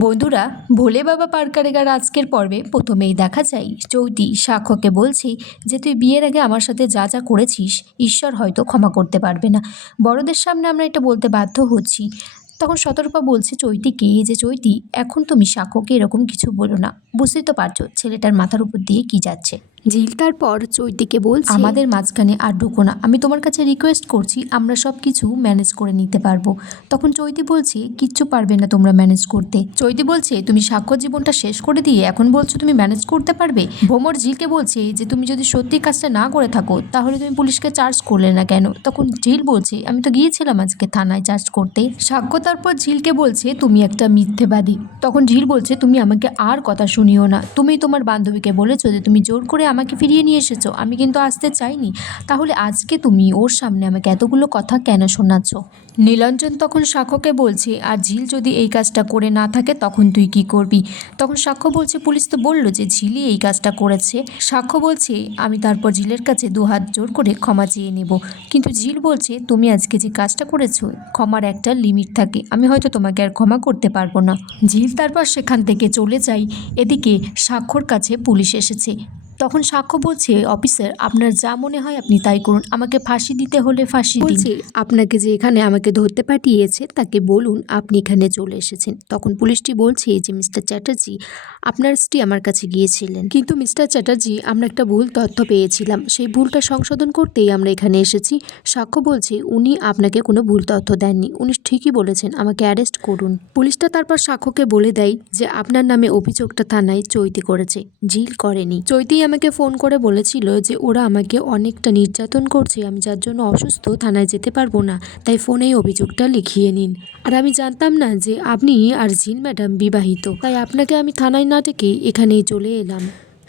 বন্ধুরা, ভোলে বাবা পার করেগার আজকের পর্বে প্রথমেই দেখা যায় চৈতি সাক্ষ্যকে বলছে যে তুই বিয়ের আগে আমার সাথে যা যা করেছিস ঈশ্বর হয়তো ক্ষমা করতে পারবে না। বড়দের সামনে আমরা এটা বলতে বাধ্য হচ্ছি। তখন শতরূপা বলছে চৈতিকে যে চৈতি, এখন তুমি সাক্ষ্যকে এরকম কিছু বলো না, বুঝতেই তো পারছো ছেলেটার মাথার উপর দিয়ে কি যাচ্ছে। ঝিল তারপর চৈতিকে বলছে আমাদের মাঝখানে আর ঢুকো না, আমি তোমার কাছে রিকোয়েস্ট করছি, আমরা সব কিছু ম্যানেজ করে নিতে পারবো। তখন চৈতি বলছে কিচ্ছু পারবে না তোমরা ম্যানেজ করতে। চৈতি বলছে তুমি সাক্ষ্য জীবনটা শেষ করে দিয়ে এখন বলছো তুমি ম্যানেজ করতে পারবে। ভোমর ঝিলকে বলছে যে তুমি যদি সত্যি কাজটা না করে থাকো তাহলে তুমি পুলিশকে চার্জ করলে না কেন। তখন ঝিল বলছে আমি তো গিয়েছিলাম আজকে থানায় চার্জ করতে। সাক্ষ্য তারপর ঝিলকে বলছে তুমি একটা মিথ্যেবাদী। তখন ঝিল বলছে তুমি আমাকে আর কথা শুনিও না, তুমি তোমার বান্ধবীকে বলেছো যে তুমি জোর করে আমাকে ফিরিয়ে নিয়ে এসেছো, আমি কিন্তু আসতে চাইনি, তাহলে আজকে তুমি ওর সামনে আমাকে এতগুলো কথা কেন শোনাচ্ছ। নীলাঞ্জন তখন সাক্ষ্যকে বলছে আর ঝিল যদি এই কাজটা করে না থাকে তখন তুই কি করবি। তখন সাক্ষ্য বলছে পুলিশ তো বললো যে ঝিলই এই কাজটা করেছে। সাক্ষ্য বলছে আমি তারপর ঝিলের কাছে দুহাত জোর করে ক্ষমা চেয়ে নেব, কিন্তু ঝিল বলছে তুমি আজকে যে কাজটা করেছো ক্ষমার একটা লিমিট থাকে, আমি হয়তো তোমাকে আর ক্ষমা করতে পারবো না। ঝিল তারপর সেখান থেকে চলে যায়। এদিকে সাক্ষ্যর কাছে পুলিশ এসেছে। তখন সাক্ষ্য বলছে অফিসার আপনার যা মনে হয় আপনি তাই করুন, আমাকে ফাঁসি দিতে হলে ফাঁসি বলছে আপনাকে যে এখানে আমাকে ধরতে পাঠিয়েছে তাকে বলুন আপনি এখানে চলে এসেছেন। তখন পুলিশটি বলছে যে মিস্টার চ্যাটার্জি আপনার স্ত্রী আমার কাছে গিয়েছিলেন, কিন্তু মিস্টার চ্যাটার্জি আমরা একটা ভুল তথ্য পেয়েছিলাম, সেই ভুলটা সংশোধন করতেই আমরা এখানে এসেছি। সাক্ষ্য বলছে উনি আপনাকে কোনো ভুল তথ্য দেননি, উনি ঠিকই বলেছেন, আমাকে অ্যারেস্ট করুন। পুলিশটা তারপর সাক্ষ্যকে বলে দেয় যে আপনার নামে অভিযোগটা থানায় চৈতি করেছে, ঝিল করেনি। চৈতি আমাকে ফোন করে বলেছিল যে ওরা আমাকে অনেকটা নির্যাতন করছে, আমি যার জন্য অসুস্থ থানায় যেতে পারবো না, তাই ফোনেই অভিযোগটা লিখিয়ে নিন। আর আমি জানতাম না যে আপনি আর ঝিল ম্যাডাম বিবাহিত, তাই আপনাকে আমি থানায় না ডেকে এখানেই চলে এলাম।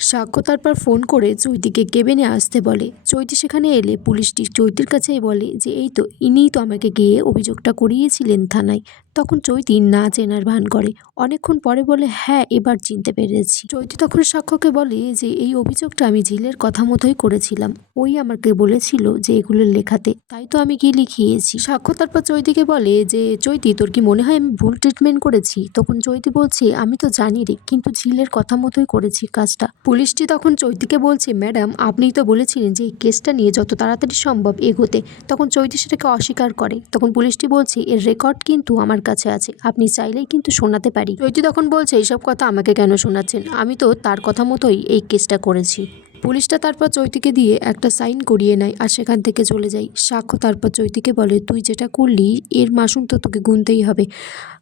সাক্ষ্য তারপর ফোন করে চৈতিকে কেবিনে আসতে বলে। চৈতি সেখানে এলে পুলিশটি চৈতির কাছেই বলে যে এই তো ইনিই তো আমাকে গিয়ে অভিযোগটা করিয়েছিলেন থানায়। তখন চৈতি না চেনার ভান করে, অনেকক্ষণ পরে বলে হ্যাঁ এবার চিনতে পেরেছি। চৈতি তখন সাক্ষ্যকে বলে যে এই অভিযোগটা আমি ঝিলের কথা মতোই করেছিলাম, ওই আমাকে বলেছিল যে এগুলো লেখাতে, তাই তো আমি গিয়ে লিখিয়েছি। সাক্ষ্য তারপর চৈতিকে বলে যে চৈতি তোর কি মনে হয় আমি ভুল ট্রিটমেন্ট করেছি। তখন চৈতি বলছে আমি তো জানি রে, কিন্তু ঝিলের কথা মতোই করেছি কাজটা। পুলিশটি তখন চৈতিকে বলছে ম্যাডাম আপনিই তো বলেছিলেন যে এই কেসটা নিয়ে যত তাড়াতাড়ি সম্ভব এগোতে। তখন চৈতি সেটাকে অস্বীকার করে। তখন পুলিশটি বলছে এর রেকর্ড কিন্তু আমার কাছে আছে, আপনি চাইলেই কিন্তু শোনাতে পারি। চৈতি তখন বলছে এইসব কথা আমাকে কেন শোনাচ্ছেন, আমি তো তার কথা মতোই এই কেসটা করেছি। পুলিশটা তারপর চৈতিকে দিয়ে একটা সাইন করিয়ে নেয় আর সেখান থেকে চলে যায়। সাক্ষ্য তারপর চৈতিকে বলে তুই যেটা করলি এর মাসুল তো তোকে গুনতেই হবে।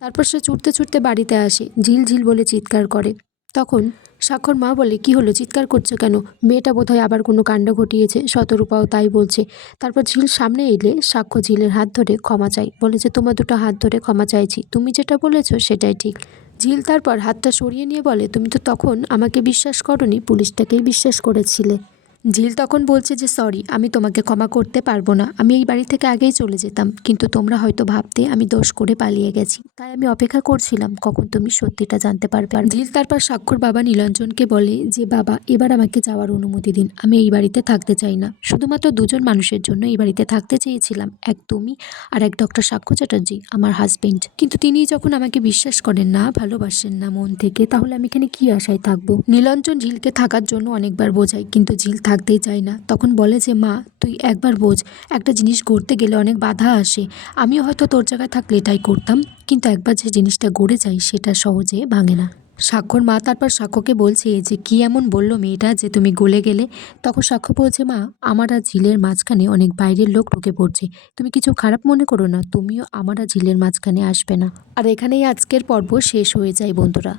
তারপর সে ছুটতে ছুটতে বাড়িতে আসে, ঝিল ঝিল বলে চিৎকার করে। তখন সাক্ষ্যর মা বলে কি হলো, চিৎকার করছে কেন, মেয়েটা বোধহয় আবার কোনো কাণ্ড ঘটিয়েছে, শতরূপাও তাই বলছে। তারপর ঝিল সামনে এলে সাক্ষ্য ঝিলের হাত ধরে ক্ষমা চাই, বলে যে তোমার দুটো হাত ধরে ক্ষমা চাইছি, তুমি যেটা বলেছো সেটাই ঠিক। ঝিল তারপর হাতটা সরিয়ে নিয়ে বলে তুমি তো তখন আমাকে বিশ্বাস করনি, পুলিশটাকেই বিশ্বাস করেছিলে। ঝিল তখন বলছে যে সরি, আমি তোমাকে ক্ষমা করতে পারবো না, আমি এই বাড়ি থেকে আগেই চলে যেতাম, কিন্তু তোমরা হয়তো ভাবতে আমি দোষ করে পালিয়ে গেছি, তাই আমি অপেক্ষা করছিলাম কখন তুমি সত্যিটা জানতে পারবে। ঝিল তারপর সাক্ষর বাবা নীলাঞ্জনকে বলে যে বাবা এবার আমাকে যাওয়ার অনুমতি দিন, আমি এই বাড়িতে থাকতে চাই না, শুধুমাত্র দুজন মানুষের জন্য এই বাড়িতে থাকতে চেয়েছিলাম, এক তুমি আর এক ডক্টর সাক্ষ্য চ্যাটার্জি আমার হাজবেন্ড, কিন্তু তিনি যখন আমাকে বিশ্বাস করেন না, ভালোবাসেন না মন থেকে, তাহলে আমি এখানে কি আশায় থাকবো। নীলাঞ্জন ঝিলকে থাকার জন্য অনেকবার বোঝায়, কিন্তু ঝিল থাকতেই চায় না। তখন বলে যে মা তুই একবার বোঝ, একটা জিনিস করতে গেলে অনেক বাধা আসে, আমিও হয়তো তোর জায়গায় থাকলে এটাই করতাম, কিন্তু একবার যে জিনিসটা গড়ে যায় সেটা সহজে ভাঙে না। সাক্ষ্যর মা তারপর সাক্ষ্যকে বলছে যে কি এমন বললো মেয়েটা যে তুমি গলে গেলে। তখন সাক্ষ্য বলছে মা আমার আর ঝিলের মাঝখানে অনেক বাইরের লোক ঢুকে পড়ছে, তুমি কিছু খারাপ মনে করো না, তুমিও আমার আর ঝিলের মাঝখানে আসবে না। আর এখানেই আজকের পর্ব শেষ হয়ে যায় বন্ধুরা।